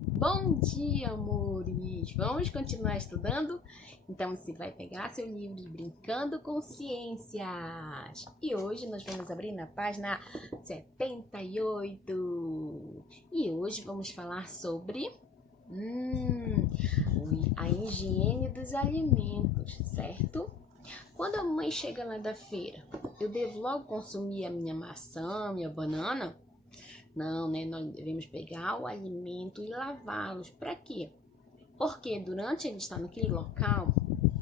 Bom dia, amores! Vamos continuar estudando? Então você vai pegar seu livro de Brincando com Ciências. E hoje nós vamos abrir na página 78. E hoje vamos falar sobre a higiene dos alimentos, certo? Quando a mãe chega lá da feira, eu devo logo consumir a minha maçã, minha banana? Não, né? Nós devemos pegar o alimento e lavá-los. Para quê? Porque durante ele estar naquele local,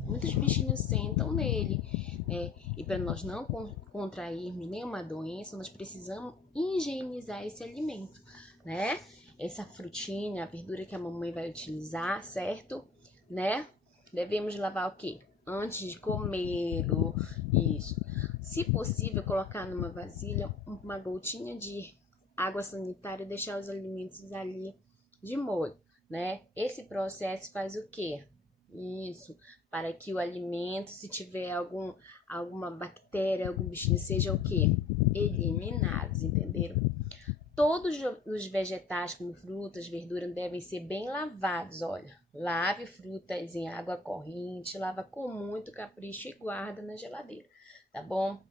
muitos bichinhos sentam nele, né? E para nós não contrairmos nenhuma doença, nós precisamos higienizar esse alimento, né? Essa frutinha, a verdura que a mamãe vai utilizar, certo? Né? Devemos lavar o quê? Antes de comê-lo. Isso. Se possível, colocar numa vasilha uma gotinha de água sanitária e deixar os alimentos ali de molho, né? Esse processo faz o quê? Isso, para que o alimento, se tiver alguma bactéria, algum bichinho, seja o quê? Eliminados, entenderam? Todos os vegetais, como frutas, verduras, devem ser bem lavados, olha. Lave frutas em água corrente, lava com muito capricho e guarda na geladeira, tá bom?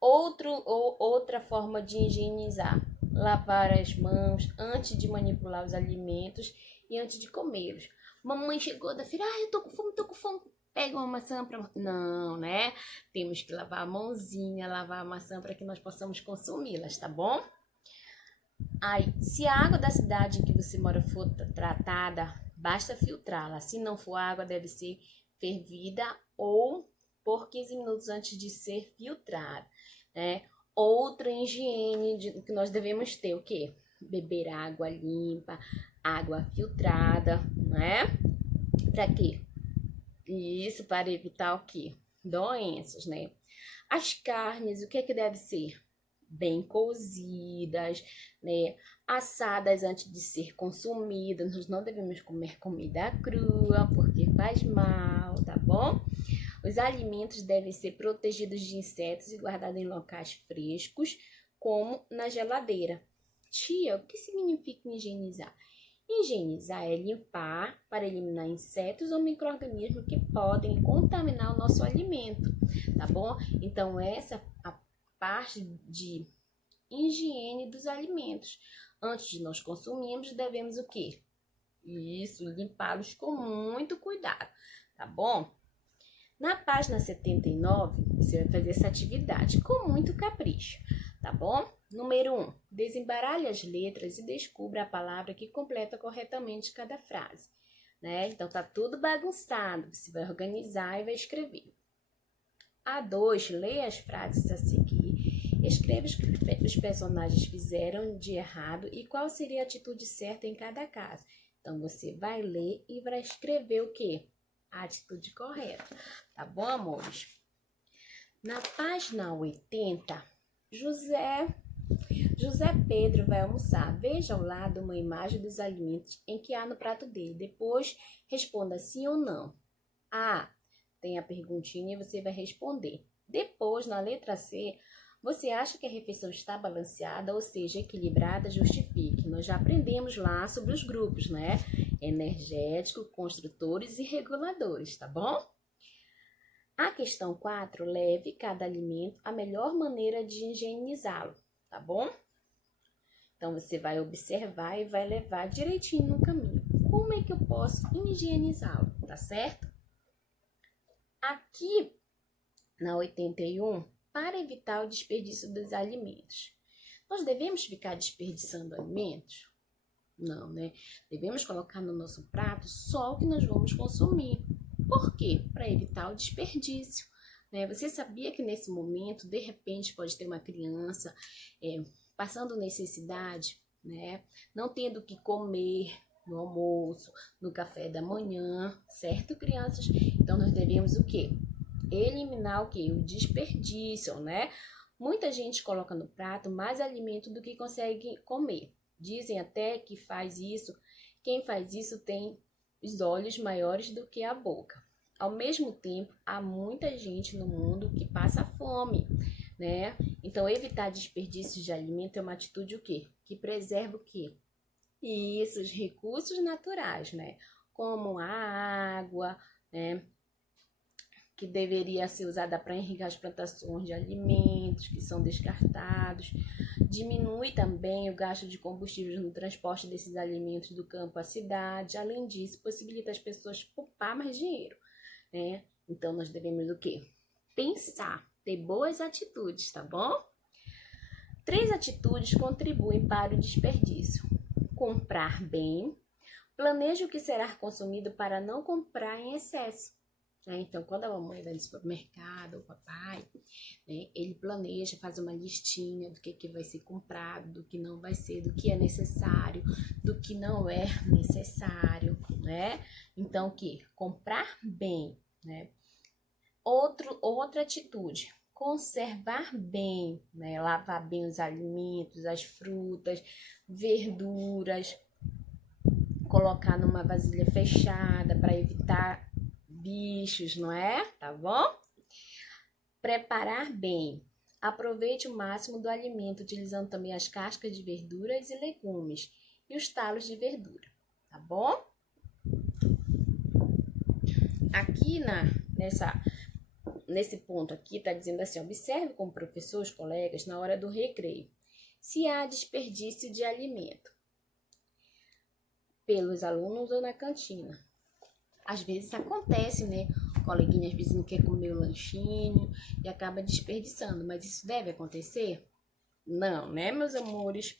Outra forma de higienizar: lavar as mãos antes de manipular os alimentos e antes de comê-los. Mamãe chegou da feira, eu tô com fome, tô com fome. Pega uma maçã para... Não, né? Temos que lavar a mãozinha, lavar a maçã para que nós possamos consumi-las, tá bom? Aí, se a água da cidade em que você mora for tratada, basta filtrá-la. Se não for água, deve ser fervida ou por 15 minutos antes de ser filtrada, né? Outra higiene que nós devemos ter, o quê? Beber água limpa, água filtrada, né? Para quê? Isso para evitar o quê? Doenças, né? As carnes, o que é que deve ser? Bem cozidas, né? Assadas antes de ser consumidas. Nós não devemos comer comida crua, porque faz mal, tá bom? Os alimentos devem ser protegidos de insetos e guardados em locais frescos, como na geladeira. Tia, o que significa higienizar? Higienizar é limpar para eliminar insetos ou micro-organismos que podem contaminar o nosso alimento, tá bom? Então, essa é a parte de higiene dos alimentos. Antes de nós consumirmos, devemos o quê? Isso, limpá-los com muito cuidado, tá bom? Na página 79, você vai fazer essa atividade com muito capricho, tá bom? Número 1. Desembaralhe as letras e descubra a palavra que completa corretamente cada frase, né? Então, tá tudo bagunçado, você vai organizar e vai escrever. A 2. Leia as frases a seguir. Escreva o que os personagens fizeram de errado e qual seria a atitude certa em cada caso. Então, você vai ler e vai escrever o quê? A atitude correta, tá bom, amores? Na página 80, José Pedro vai almoçar. Veja ao lado uma imagem dos alimentos em que há no prato dele. Depois, responda sim ou não. A. Tem a perguntinha e você vai responder. Depois, na letra C, você acha que a refeição está balanceada, ou seja, equilibrada? Justifique. Nós já aprendemos lá sobre os grupos, né? Energético, construtores e reguladores, tá bom? A questão 4, leve cada alimento à melhor maneira de higienizá-lo, tá bom? Então, você vai observar e vai levar direitinho no caminho. Como é que eu posso higienizá-lo, tá certo? Aqui, na 81, para evitar o desperdício dos alimentos. Nós devemos ficar desperdiçando alimentos? Não, né? Devemos colocar no nosso prato só o que nós vamos consumir. Por quê? Para evitar o desperdício, né? Você sabia que nesse momento, de repente, pode ter uma criança passando necessidade, né? Não tendo o que comer no almoço, no café da manhã, certo, crianças? Então, nós devemos o quê? Eliminar o quê? O desperdício, né? Muita gente coloca no prato mais alimento do que consegue comer. Dizem até que faz isso, quem faz isso tem os olhos maiores do que a boca. Ao mesmo tempo, há muita gente no mundo que passa fome, né? Então, evitar desperdícios de alimento é uma atitude o quê? Que preserva o quê? Isso, os recursos naturais, né? Como a água, né? Que deveria ser usada para irrigar as plantações de alimentos que são descartados. Diminui também o gasto de combustíveis no transporte desses alimentos do campo à cidade. Além disso, possibilita as pessoas poupar mais dinheiro, né? Então, nós devemos o quê? Pensar, ter boas atitudes, tá bom? 3 atitudes contribuem para o desperdício. Comprar bem. Planeje o que será consumido para não comprar em excesso. Então, quando a mamãe vai no supermercado, o papai, né, ele planeja, faz uma listinha do que vai ser comprado, do que não vai ser, do que é necessário, do que não é necessário, né? Então, o que? Comprar bem, né? Outra atitude, conservar bem, né? Lavar bem os alimentos, as frutas, verduras, colocar numa vasilha fechada para evitar bichos, não é? Tá bom? Preparar bem. Aproveite o máximo do alimento, utilizando também as cascas de verduras e legumes e os talos de verdura, tá bom? Aqui nesse ponto aqui tá dizendo assim, observe como professor, os colegas, na hora do recreio, se há desperdício de alimento pelos alunos ou na cantina. Às vezes acontece, né? O coleguinha às vezes não quer comer o lanchinho e acaba desperdiçando, mas isso deve acontecer? Não, né, meus amores?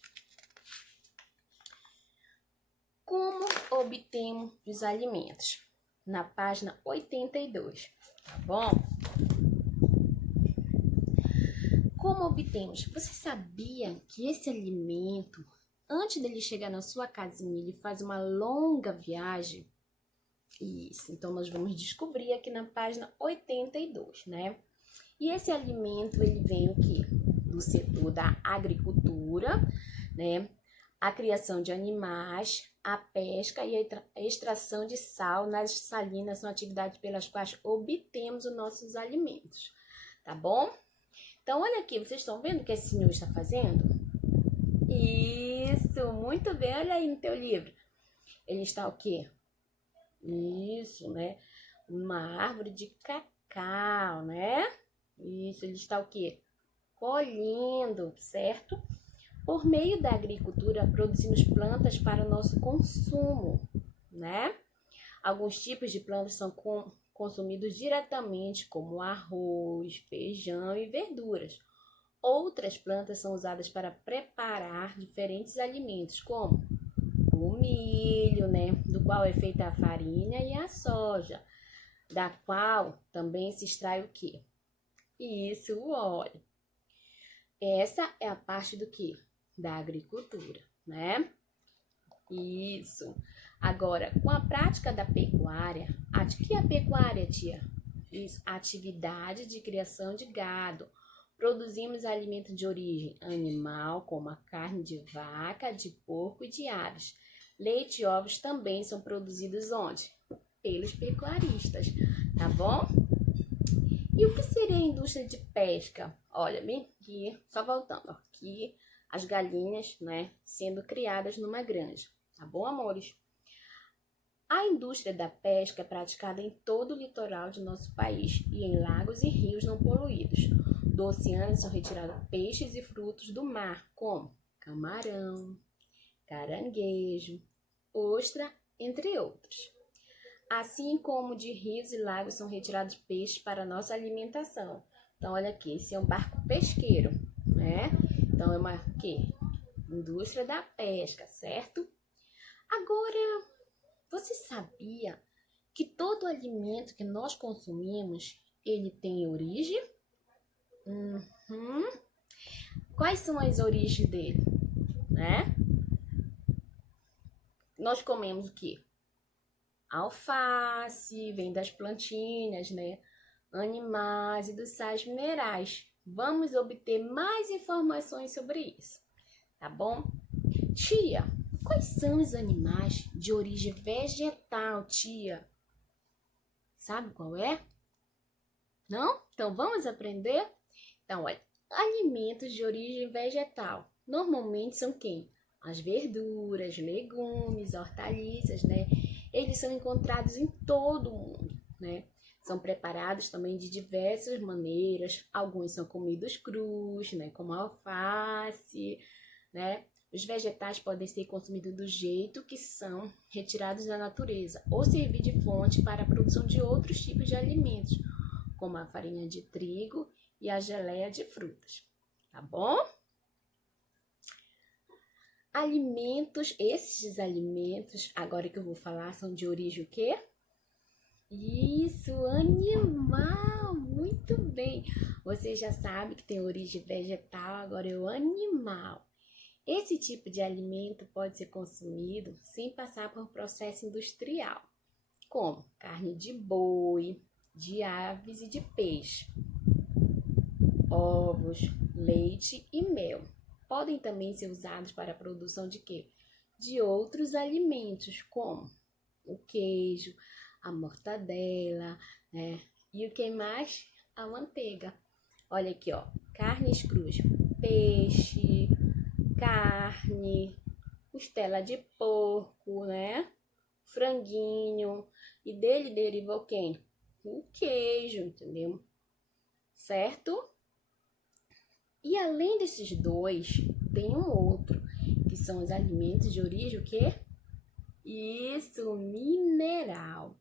Como obtemos os alimentos? Na página 82, tá bom? Como obtemos? Você sabia que esse alimento, antes dele chegar na sua casinha, ele faz uma longa viagem? Isso, então nós vamos descobrir aqui na página 82, né? E esse alimento, ele vem o quê? Do setor da agricultura, né? A criação de animais, a pesca e a extração de sal nas salinas são atividades pelas quais obtemos os nossos alimentos, tá bom? Então, olha aqui, vocês estão vendo o que esse senhor está fazendo? Isso, muito bem, olha aí no teu livro. Ele está o quê? Isso, né? Uma árvore de cacau, né? Isso, ele está o quê? Colhendo, certo? Por meio da agricultura, produzimos plantas para o nosso consumo, né? Alguns tipos de plantas são consumidos diretamente, como arroz, feijão e verduras. Outras plantas são usadas para preparar diferentes alimentos, como o milho, né? Do qual é feita a farinha, e a soja, da qual também se extrai o quê? Isso, o óleo. Essa é a parte do quê? Da agricultura, né? Isso. Agora, com a prática da pecuária, o que é a pecuária, tia? Isso, atividade de criação de gado. Produzimos alimento de origem animal, como a carne de vaca, de porco e de aves. Leite e ovos também são produzidos onde? Pelos pecuaristas, tá bom? E o que seria a indústria de pesca? Olha, bem aqui, só voltando, aqui as galinhas, né, sendo criadas numa granja, tá bom, amores? A indústria da pesca é praticada em todo o litoral de nosso país e em lagos e rios não poluídos. Do oceano são retirados peixes e frutos do mar, como camarão, caranguejo, ostra, entre outros. Assim como de rios e lagos são retirados peixes para nossa alimentação. Então, olha aqui, esse é um barco pesqueiro, né? Então, é uma que? Indústria da pesca, certo? Agora, você sabia que todo alimento que nós consumimos, ele tem origem? Quais são as origens dele, né? Nós comemos o quê? Alface, vem das plantinhas, né? Animais e dos sais minerais. Vamos obter mais informações sobre isso, tá bom? Tia, quais são os animais de origem vegetal, tia? Sabe qual é? Não? Então vamos aprender? Então, olha, alimentos de origem vegetal normalmente são quem? as verduras, legumes, hortaliças, né? Eles são encontrados em todo o mundo, né? São preparados também de diversas maneiras. Alguns são comidos crus, né? Como a alface, né? Os vegetais podem ser consumidos do jeito que são retirados da natureza ou servir de fonte para a produção de outros tipos de alimentos, como a farinha de trigo e a geleia de frutas, tá bom? Alimentos, esses alimentos, agora que eu vou falar, são de origem o quê? Isso, animal, muito bem. Você já sabe que tem origem vegetal, agora é o animal. Esse tipo de alimento pode ser consumido sem passar por um processo industrial, como carne de boi, de aves e de peixe, ovos, leite e mel. Podem também ser usados para a produção de quê? De outros alimentos, como o queijo, a mortadela, né? E o que mais? A manteiga. Olha aqui, ó, carnes cruas, peixe, carne, costela de porco, né? Franguinho. E dele derivou quem? O queijo, entendeu? Certo? E além desses dois, tem um outro, que são os alimentos de origem o quê? Isso, mineral.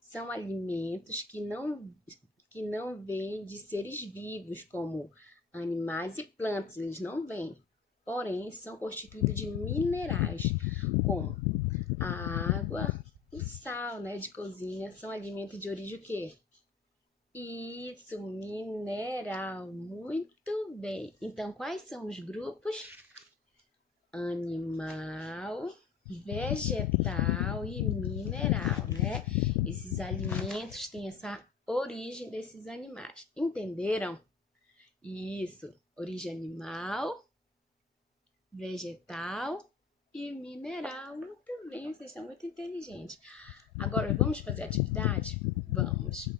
São alimentos que não vêm de seres vivos, como animais e plantas, eles não vêm. Porém, são constituídos de minerais, como a água, o sal, né, de cozinha, são alimentos de origem o quê? Isso, mineral, muito bem. Então, quais são os grupos? Animal, vegetal e mineral, né? Esses alimentos têm essa origem desses animais. Entenderam? Isso, origem animal, vegetal e mineral. Muito bem, vocês são muito inteligentes. Agora, vamos fazer a atividade? Vamos.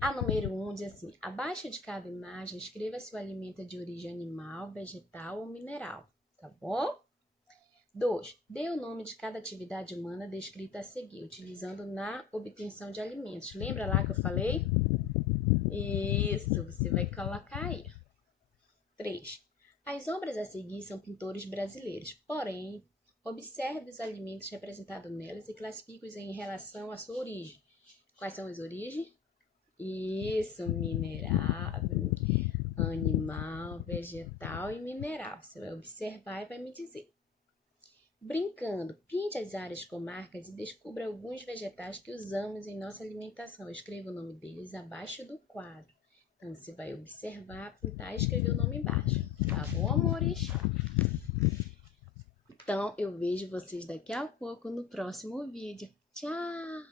A número 1 diz assim: abaixo de cada imagem, escreva se o alimento é de origem animal, vegetal ou mineral, tá bom? 2. Dê o nome de cada atividade humana descrita a seguir, utilizando na obtenção de alimentos. Lembra lá que eu falei? Isso, você vai colocar aí. 3. As obras a seguir são pintores brasileiros, porém, observe os alimentos representados nelas e classifique-os em relação à sua origem. Quais são as origens? Isso, mineral, animal, vegetal e mineral. Você vai observar e vai me dizer. Brincando, pinte as áreas com marcas e descubra alguns vegetais que usamos em nossa alimentação. Escreva o nome deles abaixo do quadro. Então, você vai observar, pintar e escrever o nome embaixo. Tá bom, amores? Então, eu vejo vocês daqui a pouco no próximo vídeo. Tchau!